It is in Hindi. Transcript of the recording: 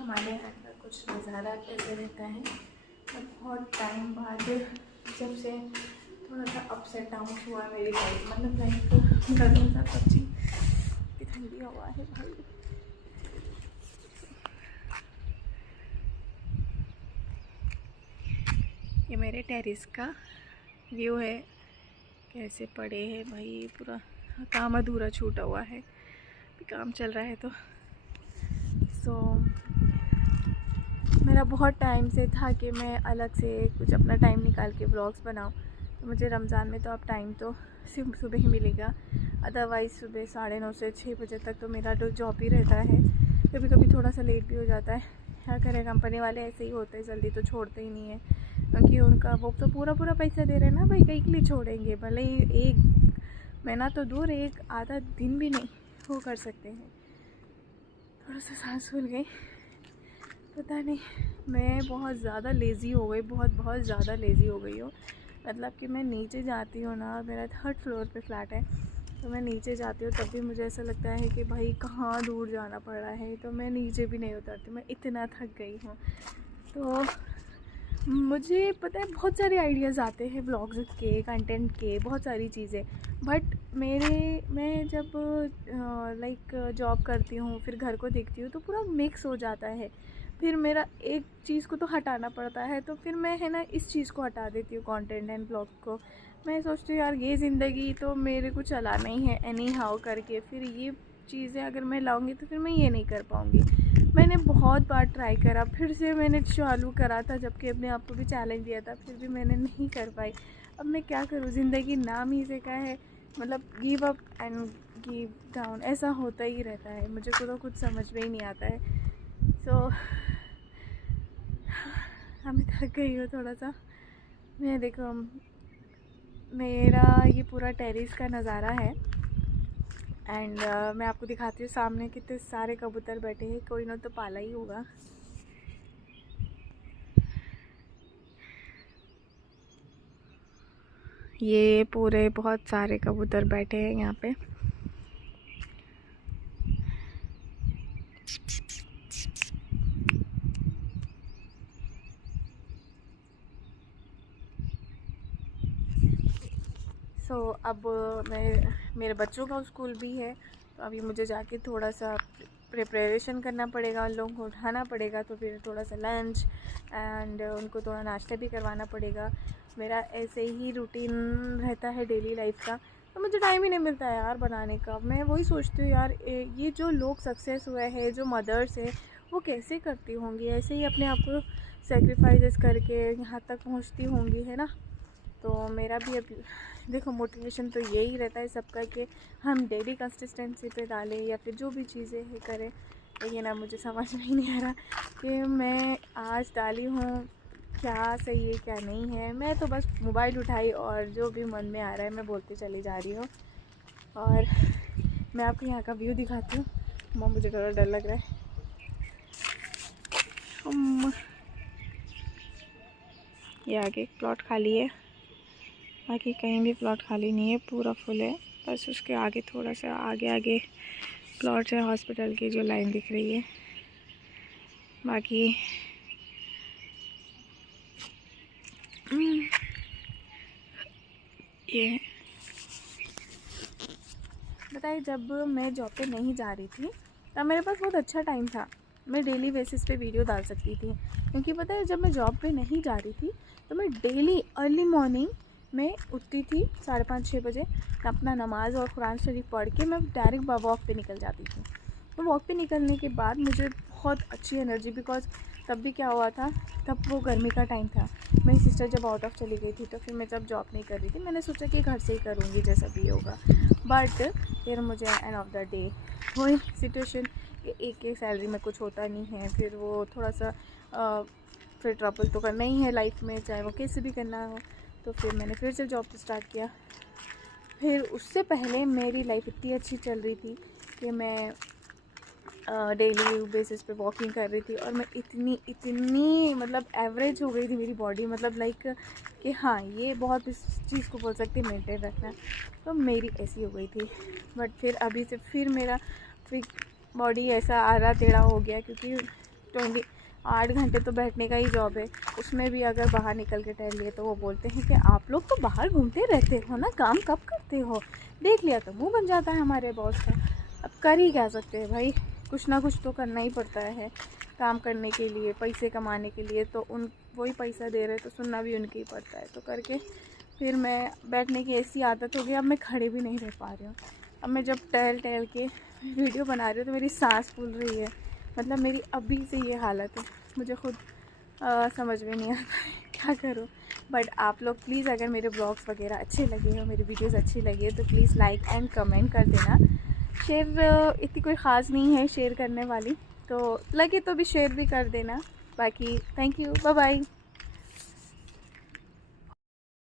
हमारे यहाँ का कुछ नज़ारा कैसे रहता है। तो बहुत टाइम बाद जब से थोड़ा सा अप्स एंड डाउन हुआ मेरी लाइफ, मतलब लाइफ गर्मी का सच्ची की ठंडी हवा है भाई। ये मेरे टेरेस का व्यू है, कैसे पड़े हैं भाई, पूरा काम अधूरा छूटा हुआ है, अभी काम चल रहा है। तो मेरा बहुत टाइम से था कि मैं अलग से कुछ अपना टाइम निकाल के व्लॉग्स बनाऊं। तो मुझे रमज़ान में तो अब टाइम तो सिर्फ सुबह ही मिलेगा, अदरवाइज़ सुबह 9:30 से 6 बजे तक तो मेरा तो जॉब ही रहता है। कभी कभी थोड़ा सा लेट भी हो जाता है, क्या करें, कंपनी वाले ऐसे ही होते हैं, जल्दी तो छोड़ते ही नहीं है, क्योंकि उनका वो तो पूरा पैसा दे रहे हैं ना भाई, कहीं के लिए छोड़ेंगे, भले ही एक महीना तो दूर, एक आधा दिन भी नहीं वो कर सकते हैं। थोड़ा सा सांस फूल गई, पता नहीं, मैं बहुत ज़्यादा लेज़ी हो गई, बहुत ज़्यादा लेज़ी हो गई हूँ। मतलब कि मैं नीचे जाती हूँ ना, मेरा 3rd फ्लोर पे फ्लैट है, तो मैं नीचे जाती हूँ तब भी मुझे ऐसा लगता है कि भाई कहाँ दूर जाना पड़ रहा है, तो मैं नीचे भी नहीं उतरती, मैं इतना थक गई हूँ। तो मुझे पता है बहुत सारे आइडियाज़ आते हैं व्लॉग्स के, कंटेंट के, बहुत सारी चीज़ें, बट मैं जब लाइक जॉब करती हूँ फिर घर को देखती हूँ तो पूरा मिक्स हो जाता है, फिर मेरा एक चीज़ को तो हटाना पड़ता है, तो फिर मैं है ना इस चीज़ को हटा देती हूँ, कंटेंट एंड ब्लॉग को। मैं सोचती हूँ यार ये ज़िंदगी तो मेरे को चलाना ही है एनी हाउ करके, फिर ये चीज़ें अगर मैं लाऊंगी तो फिर मैं ये नहीं कर पाऊँगी। मैंने बहुत बार ट्राई करा, फिर से मैंने चालू करा था, जबकि अपने आप को भी चैलेंज दिया था, फिर भी मैंने नहीं कर पाई। अब मैं क्या करूँ, ज़िंदगी नाम ही से का है, मतलब give up and give down ऐसा होता ही रहता है, मुझे को तो कुछ समझ में ही नहीं आता है। सो मैं थक गई हूँ थोड़ा सा। मैं देखो, मेरा ये पूरा टेरेस का नज़ारा है एंड मैं आपको दिखाती हूँ सामने कितने सारे कबूतर बैठे हैं, कोई ना तो पाला ही होगा। ये पूरे बहुत सारे कबूतर बैठे हैं यहाँ पे। अब मेरे बच्चों का स्कूल भी है, तो अभी मुझे जाके थोड़ा सा प्रिपरेशन करना पड़ेगा, उन लोगों को उठाना पड़ेगा, तो फिर थोड़ा सा लंच एंड उनको थोड़ा नाश्ता भी करवाना पड़ेगा। मेरा ऐसे ही रूटीन रहता है डेली लाइफ का, तो मुझे टाइम ही नहीं मिलता है यार बनाने का। मैं वही सोचती हूँ यार, ये जो लोग सक्सेस हुए हैं, जो मदर्स हैं, वो कैसे करती होंगी, ऐसे ही अपने आप को सेक्रीफाइसेस करके यहाँ तक पहुँचती होंगी, है ना। तो मेरा भी अब देखो मोटिवेशन तो यही रहता है सबका कि हम डेली कंसिस्टेंसी पे डालें या फिर जो भी चीज़ें है करें, लेकिन अब मुझे समझ में ही नहीं आ रहा कि मैं आज डाली हूँ क्या सही है क्या नहीं है। मैं तो बस मोबाइल उठाई और जो भी मन में आ रहा है मैं बोलते चली जा रही हूँ। और मैं आपको यहाँ का व्यू दिखाती हूँ, मुझे थोड़ा डर लग रहा है। ये आगे प्लॉट खाली है, बाकी कहीं भी प्लॉट खाली नहीं है, पूरा फुल है। बस उसके आगे थोड़ा सा आगे प्लॉट है, हॉस्पिटल की जो लाइन दिख रही है। बाकी ये बताइए, जब मैं जॉब पे नहीं जा रही थी तब मेरे पास बहुत अच्छा टाइम था, मैं डेली बेसिस पे वीडियो डाल सकती थी, क्योंकि पता है जब मैं जॉब पे नहीं जा रही थी तो मैं डेली अर्ली मॉर्निंग में उठती थी 5:30-6 बजे, अपना नमाज़ और कुरान शरीफ पढ़ के मैं डायरेक्ट वॉक पे निकल जाती थी। तो वॉक पे निकलने के बाद मुझे बहुत अच्छी एनर्जी, बिकॉज तब भी क्या हुआ था, तब वो गर्मी का टाइम था, मेरी सिस्टर जब आउट ऑफ चली गई थी, तो फिर मैं जब जॉब नहीं कर रही थी मैंने सोचा कि घर से ही करूँगी जैसा भी होगा। बट फिर मुझे एंड ऑफ द डे वही सिचुएशन कि एक सैलरी में कुछ होता नहीं है, फिर वो थोड़ा सा फिर ट्रबल तो करना ही है लाइफ में, चाहे वो कैसे भी करना हो। तो फिर मैंने फिर से जॉब स्टार्ट किया। फिर उससे पहले मेरी लाइफ इतनी अच्छी चल रही थी कि मैं डेली बेसिस पे वॉकिंग कर रही थी, और मैं इतनी मतलब एवरेज हो गई थी मेरी बॉडी, मतलब लाइक कि हाँ ये बहुत इस चीज़ को बोल सकती मेंटेन रखना, तो मेरी ऐसी हो गई थी। बट फिर अभी से फिर मेरा फिर बॉडी ऐसा आड़ा टेढ़ा हो गया, क्योंकि 8 घंटे तो बैठने का ही जॉब है, उसमें भी अगर बाहर निकल के टहल लिए तो वो बोलते हैं कि आप लोग तो बाहर घूमते रहते हो ना, काम कब करते हो, देख लिया तो मुंह बन जाता है हमारे बॉस का। अब कर ही क्या सकते हैं भाई, कुछ ना कुछ तो करना ही पड़ता है काम करने के लिए, पैसे कमाने के लिए। तो उन वही पैसा दे रहे तो सुनना भी उनके ही पड़ता है। तो करके फिर मैं बैठने की ऐसी आदत हो गई, अब मैं खड़े भी नहीं रह पा रही हूँ। अब मैं जब टहल के वीडियो बना रही हूँ तो मेरी सांस फूल रही है, मतलब मेरी अभी से ये हालत है, मुझे खुद समझ में नहीं आता है क्या करूँ। बट आप लोग प्लीज़ अगर मेरे ब्लॉग्स वगैरह अच्छे लगे हो, मेरी वीडियोस अच्छी लगी है तो प्लीज़ लाइक एंड कमेंट कर देना। शेयर इतनी कोई ख़ास नहीं है शेयर करने वाली, तो लगे तो भी शेयर भी कर देना। बाकी थैंक यू, बाय बाय।